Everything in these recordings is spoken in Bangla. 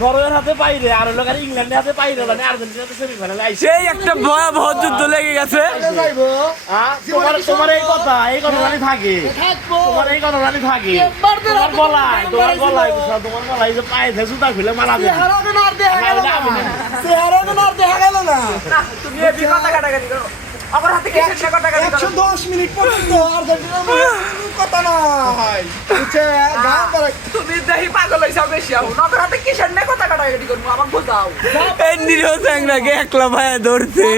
নরওয়ের হাতে বাইরে আর লোক আর ইংল্যান্ডের হাতে বাইরে মানে আর্জেন্টিনাতে সেমিফাইনালে আইছে সেই একটা ভয়াবহ যুদ্ধ লেগে গেছে। তোমার এই কথা জানি থাকে তোমার এই কথা জানি থাকে তোমার গলায় যে পায়ে জুতা খুলে মারা যাবে তুমি এই কথা কাটাকাটি করো আমার হাতে কিসের টাকা টাকা 110 মিনিট পর্যন্ত আর্জেন্টিনার কথা নাই বুঝছে গান করে তুমি দেহি পাগল হইছাও বেশি আও আমার হাতে কিসের না কথা কাটাকাটি করব আমাকে বোঝাও এই নিরীহ চ্যাংড়াকে একলা ভাইয়া ধরছে,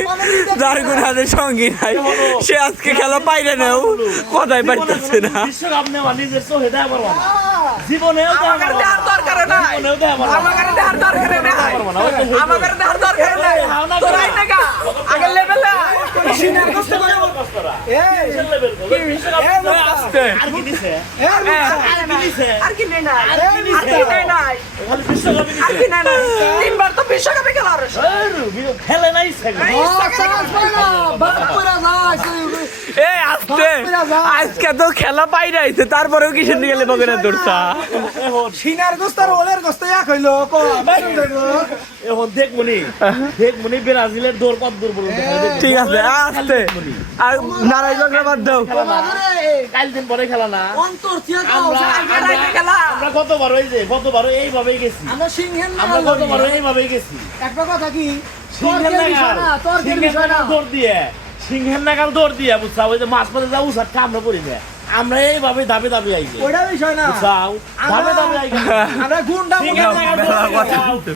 যার কোনো হাতে সঙ্গী নাই, সে আজকে খেলা পাইরে নেও কথাই পারতেছে না। বিশ্বকাপ নেওয়া নিজের চোখে দেয়া পারবো না, জীবনেও দেয়া আমার পারবো না, দেহার দরকার নাই জীবনেও দেয়া পারবো না। আমার দেহার দরকার নাই আমার দেহার দরকার নাই তোরাই নাকা আগে লেভেলে সিনার কষ্ট করে এই আস্তে আর কি দিছে? আর কি নেই নাই আর কি আর কি নেই নাই খালি বিশ্বকাপই আর দিছে। কি নেই নাই তিনবার তো বিশ্বকাপে খেলা আর খেলে নাই সেখানে। এই আস্তে আজকে তো খেলা পাইরে আইছে, তারপরেও কিসের নিয়ে গেলে বগেরা দৌড়তা। সিনার গোস্ত আর ওলের গোস্ত এক হইলো কো বাইরে দেখো এখন দেখমনি ব্রাজিলের দৌড় কত দূর বলুন তো? ঠিক আছে আস্তে আর নারাই ঝগড়া বাদ দাও। কাল দিন পরে খেলা না অন্তর থিয়া খেলা আমরা গতবার এইভাবেই গেছি, আমরা সিংহের আমরা গতবার এইভাবেই গেছি। একটা কথা কি সিংহের নাগাল দৌড় দিয়ে বুঝছা, ওই যে মাছ মাঝে যাবো সাথে আমরা পড়ি না, আমরা এইভাবে দাবে দাবে আইছি ওইটা বিষয় না বুঝছাও, দাবে দাবে আইছি আমরা গুন্ডা সিংহের নাগাল দৌড় দিয়ে